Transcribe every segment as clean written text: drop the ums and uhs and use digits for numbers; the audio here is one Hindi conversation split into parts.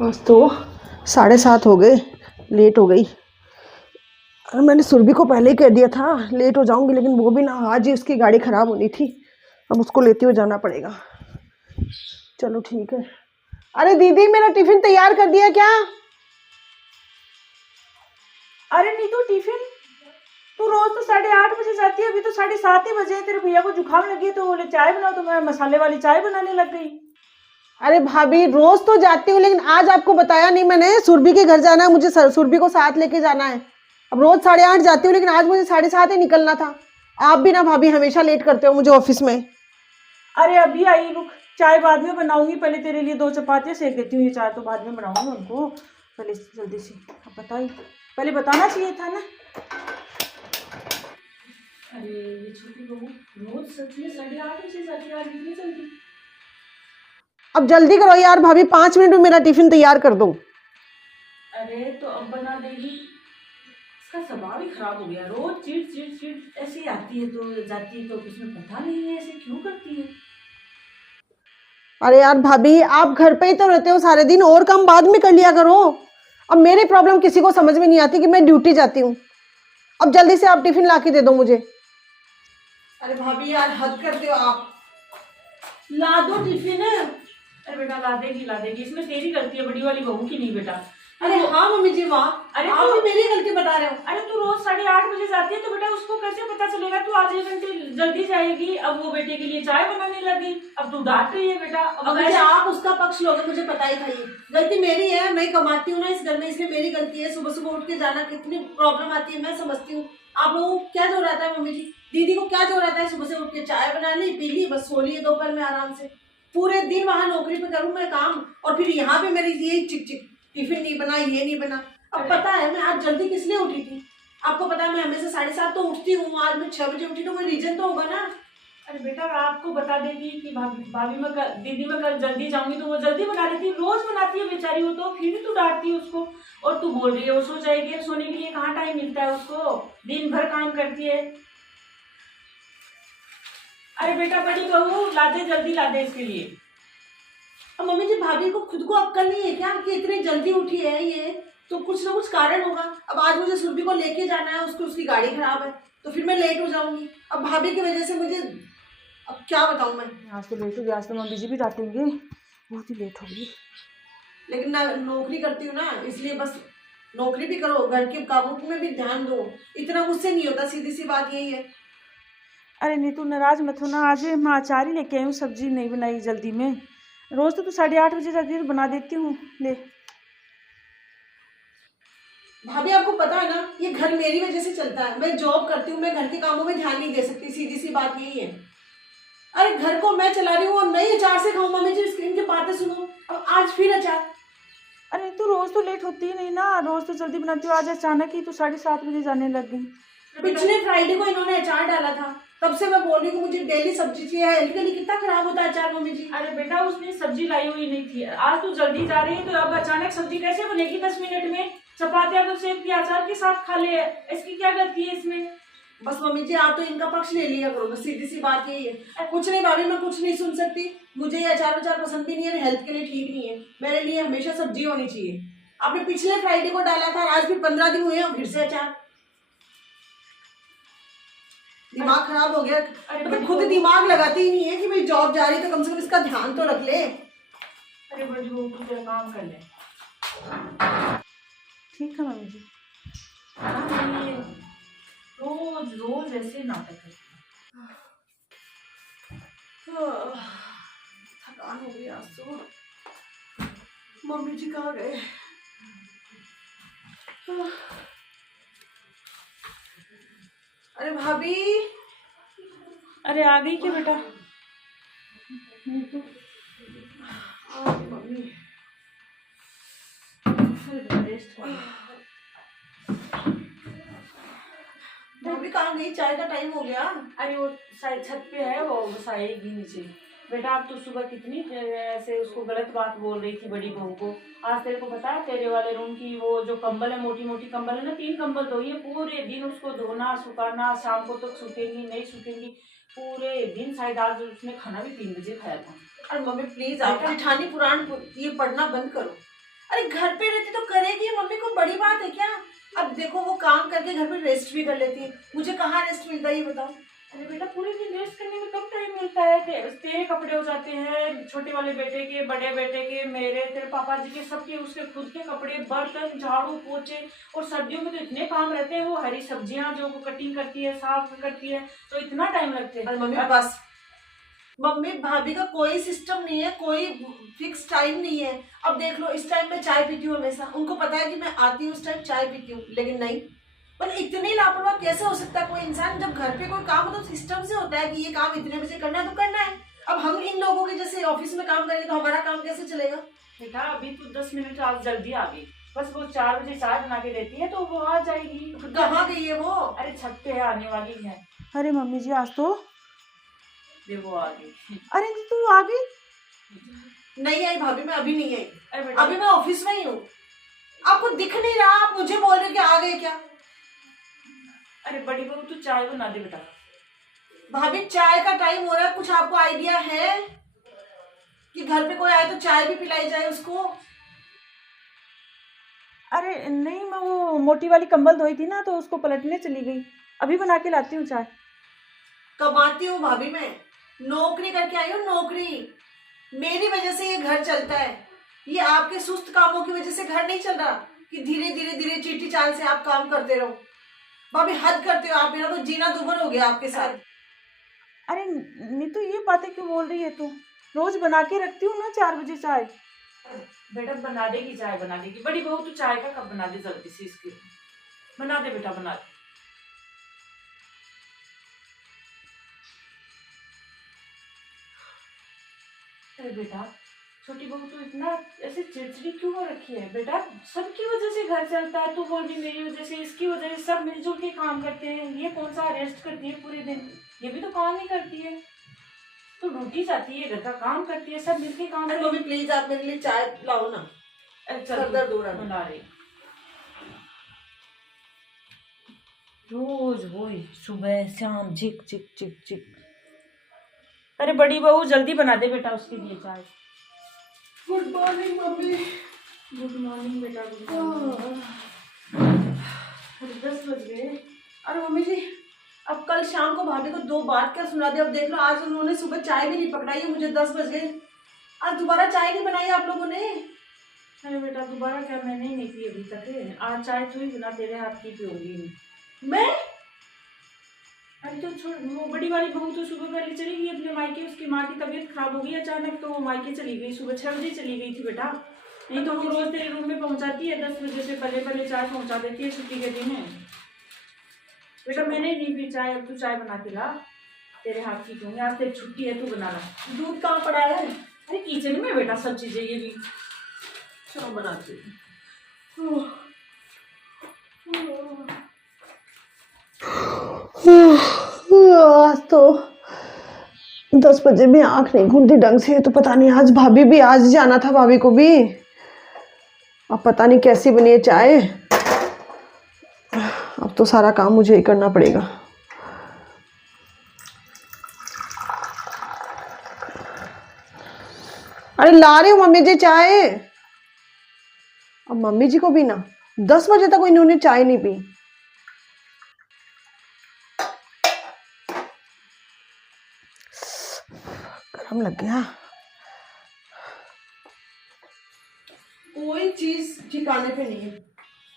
बस तो 7:30 हो गए, लेट हो गई। और मैंने सुरभि को पहले ही कह दिया था लेट हो जाऊंगी, लेकिन वो भी ना, आज ही उसकी गाड़ी खराब होनी थी। अब उसको लेते हुए जाना पड़ेगा। चलो ठीक है। अरे दीदी, मेरा टिफिन तैयार कर दिया क्या? अरे नीतू, टिफिन तू रोज तो 8:30 बजे जाती है, अभी तो 7:30 ही बजे हैं। तेरे भैया को जुकाम लगी है तो बोले चाय बनाओ, तो मैं मसाले वाली चाय बनाने लग गई। अरे भाभी, रोज तो जाती हूँ, लेकिन आज आपको बताया नहीं मैंने, सुरभि के घर जाना है मुझे, सुरभि को साथ लेके जाना है। अब रोज 8:30 जाती हूँ, लेकिन आज मुझे 7:30 ही निकलना था। आप भी ना भाभी हमेशा लेट करते हो मुझे ऑफिस में। अरे अभी आई, रुक, चाय बाद में बनाऊंगी, पहले तेरे लिए 2 चपातियाँ सेक देती हूँ। ये चाय तो बाद में बनाऊंगी उनको, पहले जल्दी से। अब बताइए, पहले बताना चाहिए था ना। अरे ये छोटी बहू रोज सच में 8:30 बजे जाती है, आज इतनी जल्दी? अब जल्दी करो यार भाभी, 5 मिनट में मेरा टिफिन तैयार कर दो। अरे तो अब बना देगी। इसका स्वभाव ही खराब हो गया, रोज चिट चिट चिट ऐसे ही आती है तो जाती है, तो इसमें पता नहीं है ऐसे क्यों करती है। अरे यार भाभी, आप घर पे ही तो रहते हो सारे दिन, और काम बाद में कर लिया करो। अब मेरी प्रॉब्लम किसी को समझ में नहीं आती कि मैं ड्यूटी जाती हूँ। अब जल्दी से आप टिफिन ला के दे दो मुझे। अरे भाभी यार, हद करते हो आप। ला दो टिफिन। अरे बेटा ला देगी, इसमें तेरी गलती है, बड़ी वाली बहू की नहीं बेटा। अरे हाँ मम्मी जी, वाह, अरे आप भी मेरी गलती बता रहे हो। अरे तू रोज 8:30 बजे जाती है तो बेटा उसको कैसे पता चलेगा तू आज 1 घंटे जल्दी जाएगी? अब वो बेटे के लिए चाय बनाने लगी, अब तू डांट रही है बेटा। अब मुझे आप उसका पक्ष लोगे, मुझे पता ही था ये गलती मेरी है। मैं कमाती हूँ ना इस घर में, इसलिए मेरी गलती है। सुबह सुबह उठ के जाना कितनी प्रॉब्लम आती है मैं समझती हूँ। आप लोगों को क्या जोर आता है मम्मी जी, दीदी को क्या जोर आता है? सुबह से उठ के चाय बना ली, पी ली, बस सो ली दोपहर में आराम से। पूरे दिन वहां नौकरी पे करूँ मैं काम, और फिर यहाँ पे मेरी यही चिक चिक, टिफिन नहीं बना, ये नहीं बना। अब पता है मैं आज जल्दी किस लिए उठी थी? आपको पता है मैं हमेशा 7:30 तो उठती हूँ, आज मैं 6 बजे उठी, तो कोई रीजन तो होगा ना। अरे बेटा आपको बता देगी कि भाभी दीदी मैं कल जल्दी जाऊंगी, तो वो जल्दी बना देती, रोज बनाती है बेचारी वो, तो फिर भी तू डांटती है उसको। और तू बोल रही है वो सो जाएगी, सोने के लिए कहाँ टाइम मिलता है उसको, दिन भर काम करती है। अरे बेटा बड़ी बहू ला दे, जल्दी ला दे इसके लिए। अब मम्मी जी, भाभी को खुद को अक्ल नहीं है क्या कि इतनी जल्दी उठी है? ये तो कुछ ना कुछ कारण होगा। अब आज मुझे सुरभि को लेके जाना है, उसकी गाड़ी खराब है, तो फिर मैं लेट हो जाऊंगी। अब भाभी की वजह से मुझे, अब क्या बताऊं मैं। आज तो लेट हो गया, आज तो मम्मी जी भी डांटेंगे, बहुत ही लेट हो गई। लेकिन ना, नौकरी करती हूँ ना, इसलिए बस नौकरी भी करो, घर के कामों में भी ध्यान दो। इतना गुस्से नहीं होता, सीधी सी बात यही है। अरे नीतू नाराज मत हो ना, आज मैं अचार ही लेके आई हूँ, सब्जी नहीं बनाई जल्दी में। रोज तो तू 8:30 बजे जाती है तो बना देती हूँ, ले। भाभी आपको पता है ना, ये घर मेरी वजह से चलता है। मैं जॉब करती हूँ, मैं घर के कामों में ध्यान नहीं दे सकती, सीधी सी बात यही है। अरे घर को मैं चला रही हूँ और नई अचार से खाऊं? मम्मी जी स्क्रीन की बातें सुनो। अब आज फिर अचार। अरे तू रोज तो लेट होती ही नहीं ना, रोज तो जल्दी बनाती हूँ, आज अचानक ही तू 7:30 बजे जाने लग गई। पिछले फ्राइडे को इन्होंने अचार डाला था, तब से मैं बोल रही हूँ मुझे डेली सब्जी चाहिए। हेल्थ के लिए कितना खराब होता है अचार मम्मी जी। अरे बेटा उसने सब्जी लाई हुई नहीं थी, आज तू जल्दी जा रही है तो अब अचानक सब्जी कैसे बनेगी 10 मिनट में? चपातियां तो सेक दिया, अचार के साथ खा ले, इसकी क्या गलती है इसमें? बस मम्मी जी, आप तो इनका पक्ष ले लिया करो, बस सीधी सी बात यही है। कुछ नहीं भाभी, मैं कुछ नहीं सुन सकती। मुझे ये अचार पसंद भी नहीं है, हेल्थ के लिए ठीक नहीं है। मेरे लिए हमेशा सब्जी होनी चाहिए। आपने पिछले फ्राइडे को डाला था, आज फिर 15 दिन हुए हैं फिर से अचार। दिमाग खराब हो गया। अरे खुद दिमाग लगाती ही नहीं है कि भाई जॉब जा रही है तो कम से कम इसका ध्यान तो रख ले। अरे बड़ी वो तू तेरा काम कर ले। ठीक है मम्मी जी। ये रोज रोज ऐसे नाटक है। थकान हो गई आज तो। मम्मी जी कहाँ गए? अरे भाभी। अरे आ गई क्या बेटा? मम्मी भाभी कहाँ गई? चाय का टाइम हो गया। अरे वो शायद छत पे है, वो बस आएगी नीचे। बेटा आप तो सुबह कितनी ऐसे उसको गलत बात बोल रही थी बड़ी बहू को। आज तेरे को पता है तेरे वाले रूम की वो जो कंबल है, मोटी मोटी कंबल है ना, 3 कंबल धोई है, पूरे दिन उसको धोना सुखाना, शाम को तक सूखेंगी नहीं सूखेंगी, पूरे दिन। शायद आज उसने खाना भी 3 बजे खाया था। अरे मम्मी प्लीज, आप जेठानी पुराण ये पढ़ना बंद करो। अरे घर पे रहती तो करेगी मम्मी, को बड़ी बात है क्या? अब देखो वो काम करके घर पे रेस्ट भी कर लेती है, मुझे कहाँ रेस्ट मिलता है ये बताओ। अरे बेटा पूरे दिन रेस्ट करने में कब टाइम मिलता है? तेरे कपड़े हो जाते हैं, छोटे वाले बेटे के, बड़े बेटे के, मेरे, तेरे पापा जी के, सबके, उसके खुद के कपड़े, बर्तन, झाड़ू पोछे। और सर्दियों में तो इतने काम रहते हैं, वो हरी सब्जियां जो वो कटिंग करती है, साफ करती है, तो इतना टाइम लगते अरे हैं। मम्मी बस, मम्मी भाभी का कोई सिस्टम नहीं है, कोई फिक्स टाइम नहीं है। अब देख लो इस टाइम में चाय पीती हूँ हमेशा, उनको पता है कि मैं आती हूँ उस टाइम चाय पीती हूँ, लेकिन नहीं। पर इतनी लापरवाह कैसे हो सकता है कोई इंसान? जब घर पे कोई काम हो तो सिस्टम से होता है कि ये काम इतने बजे करना है तो करना है। अब हम इन लोगों के जैसे ऑफिस में काम करेंगे तो हमारा काम कैसे चलेगा? बेटा अभी तो 10 मिनट आज जल्दी आ गई, बस वो 4 बजे चाय बना के देती है तो वो आ जाएगी। कहाँ गई है वो? अरे छत पे है, आने वाली है। अरे मम्मी जी आज तो, दे वो आ गई। अरे तू आ गई? नहीं आई भाभी, मैं अभी नहीं आई, अरे बेटा अभी मैं ऑफिस में ही हूँ। आपको दिख नहीं रहा, आप मुझे बोल रहे कि आ गए क्या? अरे बड़ी बहू तू चाय बना दे बेटा। भाभी चाय का टाइम हो रहा है, कुछ आपको आइडिया है कि घर पे कोई आए तो चाय भी पिलाई जाए उसको? अरे नहीं, मैं वो मोटी वाली कंबल धोई थी ना तो उसको पलटने चली गई, अभी बना के लाती हूँ चाय। कमाती हूँ भाभी, मैं नौकरी करके आई हूँ, नौकरी। मेरी वजह से ये घर चलता है, ये आपके सुस्त कामों की वजह से घर नहीं चल रहा कि धीरे धीरे धीरे चीटी चाल से आप काम करते रहो। भाभी हद करते हो आप, मेरा तो जीना दुभर हो गया आपके साथ। अरे नीतू ये बातें क्यों बोल रही है तू? रोज बना के रखती हूँ ना 4 बजे चाय। बेटा बना देगी, चाय बना देगी। बड़ी बहू तू चाय का कप बना दे जल्दी से, इसकी बना दे बेटा, बना दे। अरे बेटा छोटी बहू तो इतना ऐसे चिड़चिड़ी क्यों हो रखी है? बेटा सबकी वजह से घर चलता है, तू बोल रही मेरी वजह से, इसकी वजह से, सब मिलजुल के काम करते हैं। ये कौन सा रेस्ट करती है पूरे दिन? ये भी तो काम ही करती है। तो ड्यूटी जाती है, घर का काम करती है, सब मिलके काम अरे करते मम्मी प्लीज आप मेरे लिए चाय लाओ ना, हैं। सर दर्द हो रहा है। बना रही रोज वही सुबह शाम झिक झिक झिक झिक। अरे बड़ी बहू जल्दी बना दे बेटा उसके लिए चाय। Good morning mummy. Good morning बेटा, गुड मॉर्निंग। अरे 10 बज गए। अरे मम्मी जी, अब कल शाम को भाभी को 2 बार क्या सुना दिया। अब देख लो आज उन्होंने सुबह चाय भी नहीं पकड़ाई है, मुझे 10 बज गए, आज दोबारा चाय नहीं बनाई आप लोगों ने। अरे बेटा दोबारा क्या, मैंने ही नहीं पी अभी तक। आज चाय तू ही बिना तेरे हाथ की पीऊंगी मैं? अरे तो छोड़, वो बड़ी वाली बहू तो सुबह पहले चली गई अपने मायके, उसकी माँ की तबीयत खराब हो गई अचानक, तो वो मायके चली गई। सुबह 6 बजे चली गई थी बेटा। नहीं तो वो रोज तेरे रूम में पहुंचाती है, 10 बजे से पहले पहले चाय पहुंचा देती है छुट्टी के दिन है। बेटा मैंने नहीं पी चाय, अब तू चाय बना के ला, तेरे हाथ की पीऊंगी। आज तेरी छुट्टी है, तू बना ला। दूध कहाँ पड़ा है? अरे किचन में बेटा सब चीजें, ये भी चलो बनाती हूँ। आज तो 10 बजे भी आंख नहीं खुलती ढंग से, तो पता नहीं आज भाभी भी, आज जाना था भाभी को भी। अब पता नहीं कैसी बनी है चाय, अब तो सारा काम मुझे ही करना पड़ेगा। अरे ला रही हूँ मम्मी जी चाय। अब मम्मी जी को भी ना 10 बजे तक इन्होंने चाय नहीं पी। गरम लग गया। कोई चीज ठिकाने पे नहीं है,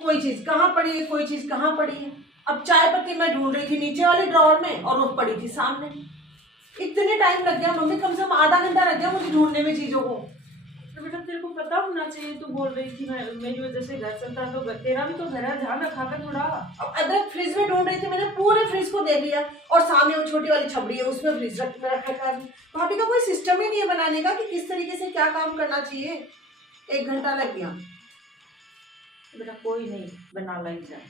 कोई चीज कहाँ पड़ी है, कोई चीज कहाँ पड़ी है। अब चाय पत्ती मैं ढूंढ रही थी नीचे वाले ड्रॉर में और वो पड़ी थी सामने। इतने टाइम लग गया मम्मी, कम से कम आधा घंटा लग गया मुझे ढूंढने में चीजों को। तो बेटा तेरे को पता होना चाहिए, तू बोल रही थी मैं मेरी वजह से घर चलता है, तो तेरा भी तो घर है, ध्यान रखा कर थोड़ा। अब अदरक फ्रिज में ढूंढ रही थी, मैंने पूरे फ्रिज को देख लिया और सामने वो छोटी वाली छबड़ी है उसमें फ्रिज रखा है। भाभी का कोई सिस्टम ही नहीं है बनाने का कि किस तरीके से क्या काम करना चाहिए। 1 घंटा लग गया। बेटा कोई नहीं, बना लग जाए।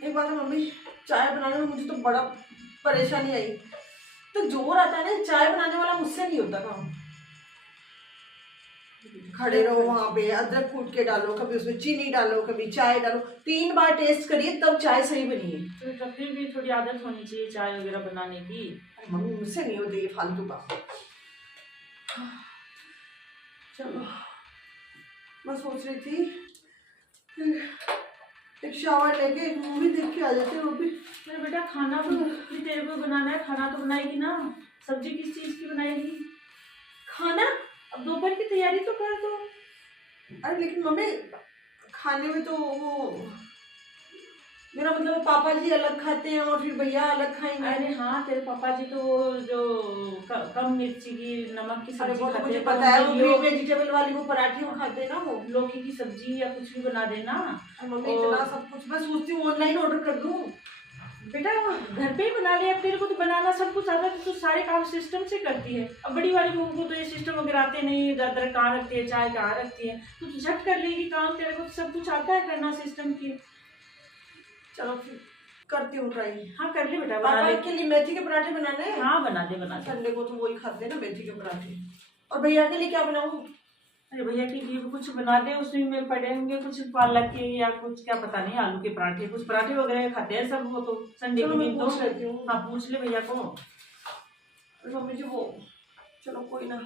एक बार मम्मी चाय बनाने में मुझे तो बड़ा परेशानी आई। तो जोर आता है ना, चाय बनाने वाला मुझसे नहीं होता काम। खड़े रहो वहां पे, अदरक कूट के डालो, कभी उसमें चीनी डालो, कभी चाय डालो, 3 बार टेस्ट करिए तब चाय सही बनी है। तो बेटा फिर भी थोड़ी आदत होनी चाहिए चाय वगैरह बनाने की। मम्मी मुझसे नहीं होती ये फालतू काम। चलो मैं सोच रही थी एक शावर लेके एक मूवी देख के आ जाते हैं वो भी। अरे बेटा खाना तो भी तेरे को बनाना है, खाना तो बनाएगी ना। सब्जी किस चीज की बनाएगी? खाना? अब दोपहर की तैयारी तो कर दो। अरे लेकिन मम्मी खाने में तो वो मेरा मतलब पापा जी अलग खाते हैं और फिर भैया अलग खाएंगे। अरे हाँ, तेरे पापा जी तो वो जो कम मिर्ची की नमक की अरे सब्जी वो तो खाते मुझे हैं, पता है, वो उनके लिए ग्रीन वेजिटेबल वाली वो पराठे वो खाते हैं ना वो। लौकी की सब्जी या कुछ भी बना देना। और मम्मी और- इतना सब कुछ मैं सोचती हूँ ऑनलाइन ऑर्डर कर दूँ। बेटा घर पे ही बना ले। अब तेरे को तो बनाना सब कुछ आता है, तो तू सारे काम सिस्टम से करती है। अब बड़ी वाली बहू को तो ये सिस्टम वगैरह आते नहीं, अदरक कहाँ रखती है, चाय कहाँ रखती है, तो तू झट कर लेगी काम। तेरे को तो सब कुछ आता है करना सिस्टम की। चलो फिर करती हूँ ट्राई। हाँ कर ले बेटा, बना पापा ले। के लिए मेथी के पराठे बनाने हैं। हाँ बना दे बना दे। संडे को तो वही खाते हैं ना मेथी के पराठे। और भैया के लिए क्या बनाऊँ? अरे भैया के लिए भी कुछ बना दे, उसमें पड़े होंगे कुछ पालक के या कुछ, क्या पता नहीं, आलू के पराठे, कुछ पराठे वगैरह खाते हैं सब वो तो संडे चलो के मैं दिन तो। पूछ लेती हूँ। हाँ पूछ ले भैया को। मम्मी जी वो चलो कोई ना,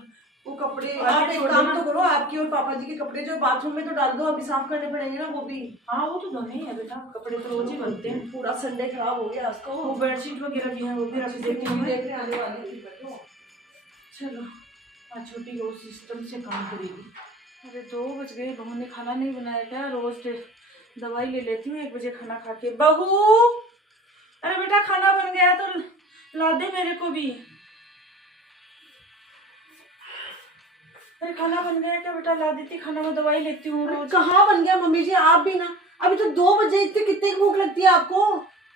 वो कपड़े पराठे आप एक छोड़ काम देना। तो करो, आपके और पापा जी के कपड़े जो बाथरूम में तो डाल दो, अभी साफ करने पड़ेंगे ना वो भी। हाँ वो तो धोने ही है बेटा, कपड़े तो रोज ही बनते हैं। पूरा संडे खराब हो गया आज तो। वो बेडशीट वगैरह भी है, वो भी रख देती हूँ मैं। देखने आने वाली थी मैं तो। चलो आज छोटी रोज सिस्टम से काम करेगी। अरे 2 बज गए, बहू ने खाना नहीं बनाया क्या? रोज दवाई ले लेती हूँ 1 बजे खाना खा के। बहू अरे बेटा खाना बन गया तो ला दे मेरे को भी। अरे खाना बन गया क्या बेटा? ला देती खाना, मैं दवाई लेती हूँ रोज। कहाँ बन गया मम्मी जी, आप भी ना, अभी तो 2 बजे, इतने कितने की भूख लगती है आपको?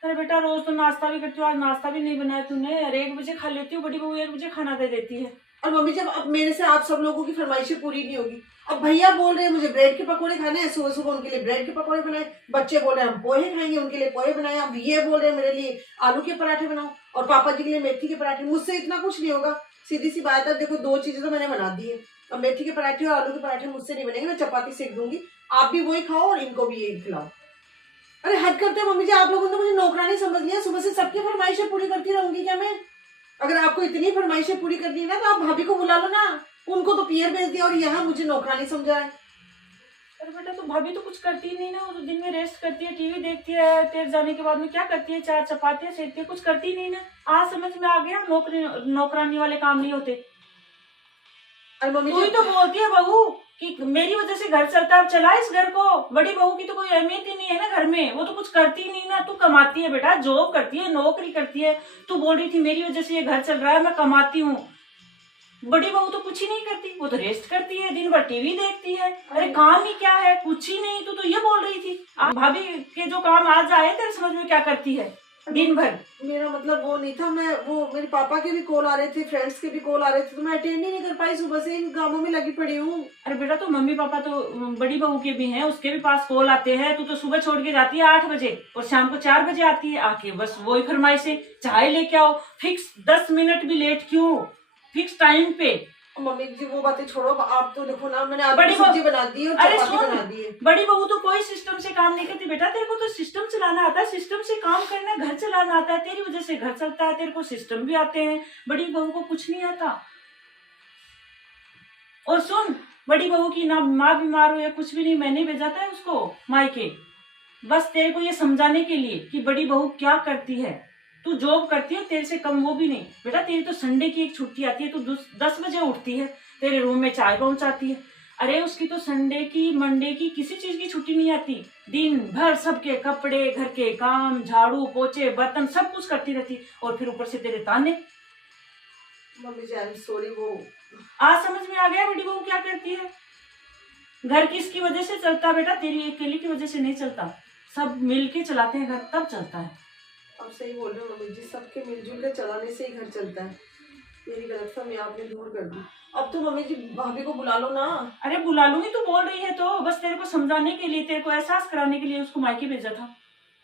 अरे बेटा रोज तो नाश्ता भी करती हूँ, आज नाश्ता भी नहीं बनाया तूने। अरे 1 बजे खा लेती हूँ, बड़ी बहू 1 बजे खाना दे देती है। और मम्मी जी अब मेरे से आप सब लोगों की फरमाइशें पूरी नहीं होगी। अब भैया बोल रहे हैं मुझे ब्रेड के पकौड़े खाने हैं, सुबह सुबह उनके लिए ब्रेड के पकौड़े बनाए। बच्चे बोल रहे हैं हम पोहे खाएंगे, उनके लिए पोहे बनाए। अब ये बोल रहे हैं मेरे लिए आलू के पराठे बनाओ और पापा जी के लिए मेथी के पराठे। मुझसे इतना कुछ नहीं होगा, सीधी सी बात है। देखो 2 चीजें तो मैंने बना दी है, अब मेथी के पराठे और आलू के पराठे मुझसे नहीं बनेंगे, मैं चपाती सेक दूंगी। आप भी वही खाओ और इनको भी यही खिलाओ। अरे हद करते हो मम्मी जी, आप लोगों ने मुझे नौकरानी समझ लिया। सुबह से सबकी फरमाइशें पूरी करती रहूंगी क्या मैं? अगर आपको इतनी फरमाइशें पूरी करनी है ना तो आप भाभी को बुला लो ना, उनको तो पियर भेज दिया और यहाँ मुझे नौकरानी समझा है। अरे बेटा तो भाभी तो कुछ करती नहीं ना, वो तो दिन में रेस्ट करती है, टीवी देखती है। तेरे जाने के बाद में क्या करती है? 4 चपातियां सेकती है, कुछ करती नहीं ना। आज समझ में आ गया नौकरानी वाले काम नहीं होते। अरे मम्मी तू ही जी तो बोलती है बहू कि मेरी वजह से घर चलता है, अब चला इस घर को। बड़ी बहू की तो कोई अहमियत ही नहीं है ना घर में, वो तो कुछ करती ही नहीं ना। तू कमाती है बेटा, जॉब करती है, नौकरी करती है। तू बोल रही थी मेरी वजह से ये घर चल रहा है, मैं कमाती हूँ। बड़ी बहू तो कुछ ही नहीं करती, वो तो रेस्ट करती है, दिन भर टीवी देखती है। अरे काम ही क्या है? कुछ ही नहीं। तू तो ये बोल रही थी भाभी के जो काम आज आए तेरे समझ में, क्या करती है दिन भर? मेरा मतलब वो नहीं था, मैं वो मेरे पापा के भी कॉल आ रहे थे, फ्रेंड्स के भी कॉल आ रहे थे, तो मैं अटेंड ही नहीं कर पाई। सुबह से इन कामों में लगी पड़ी हूँ। अरे बेटा तो मम्मी पापा तो बड़ी बहू के भी हैं, उसके भी पास कॉल आते हैं। तू तो सुबह छोड़ के जाती है 8 बजे और शाम को 4 बजे आती है। आके बस वही फरमाइशें, चाय लेके आओ, फिक्स 10 मिनट भी लेट क्यों, फिक्स टाइम पे। मम्मी जी वो बातें छोड़ो, आप तो देखो ना, मैंने आलू बड़ी की सब्जी बना दी और अरे चपाती सुन, बना दी है। बड़ी बहू तो कोई सिस्टम से काम नहीं करती बेटा। तेरे को तो सिस्टम चलाना आता है, सिस्टम से काम करना, घर चलाना आता है। तेरी वजह से घर चलता है, तेरे को सिस्टम भी आते हैं। बड़ी बहू को कुछ नहीं आता। और सुन, बड़ी बहू की ना माँ बीमार हो या कुछ भी नहीं, मैंने भेजा था उसको मायके, बस तेरे को ये समझाने के लिए कि बड़ी बहू क्या करती है। तू जॉब करती है, तेरे से कम वो भी नहीं बेटा। तेरी तो संडे की एक छुट्टी आती है, तू 10 बजे उठती है, तेरे रूम में चाय पहुंचाती है। अरे उसकी तो संडे की मंडे की किसी चीज की छुट्टी नहीं आती। दिन भर सबके कपड़े, घर के काम, झाड़ू पोछे, बर्तन सब कुछ करती रहती, और फिर ऊपर से तेरे ताने। Mummy ji I am sorry. वो आज समझ में आ गया बड़ी बहू क्या करती है। घर किसकी वजह से चलता है बेटा? तेरी अकेली की वजह से नहीं चलता, सब मिलके चलाते हैं घर, तब चलता है। आप सही बोल रहे हो मम्मी जी, सबके मिलजुल के चलाने से ही घर चलता है। मेरी गलतफहमी आपने दूर कर दी। अब तो मम्मी जी भाभी को बुला लो ना। अरे बुला लूंगी, तू बोल रही है तो। बस तेरे को समझाने के लिए, तेरे को एहसास कराने के लिए उसको मायके भेजा था।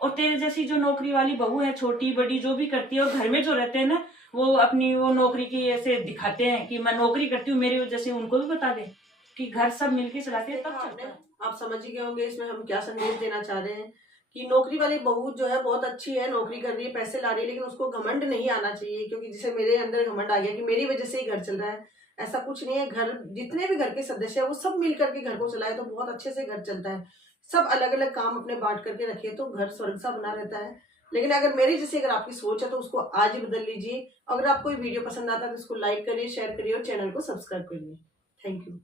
और तेरे जैसी जो नौकरी वाली बहू है, छोटी बड़ी जो भी करती है, और घर में जो रहते हैं ना, वो अपनी वो नौकरी की ऐसे दिखाते हैं कि मैं नौकरी करती हूँ, मेरी वजह से उनको भी बता दे कि घर सब मिलके चलाते हैं, तब चलता है। आप समझ ही गए होंगे इसमें हम क्या संदेश देना चाह रहे हैं, कि नौकरी वाली बहू जो है बहुत अच्छी है, नौकरी कर रही है, पैसे ला रही है, लेकिन उसको घमंड नहीं आना चाहिए। क्योंकि जिसे मेरे अंदर घमंड आ गया कि मेरी वजह से ही घर चल रहा है, ऐसा कुछ नहीं है। घर जितने भी घर के सदस्य है वो सब मिल करके घर को चलाए तो बहुत अच्छे से घर चलता है। सब अलग अलग काम अपने बांट करके रखे तो घर स्वर्ग सा बना रहता है। लेकिन अगर मेरी जैसे अगर आपकी सोच है तो उसको आज ही बदल लीजिए। अगर आपको ये वीडियो पसंद आता है तो उसको लाइक करिए, शेयर करिए और चैनल को सब्सक्राइब करिए। Thank you.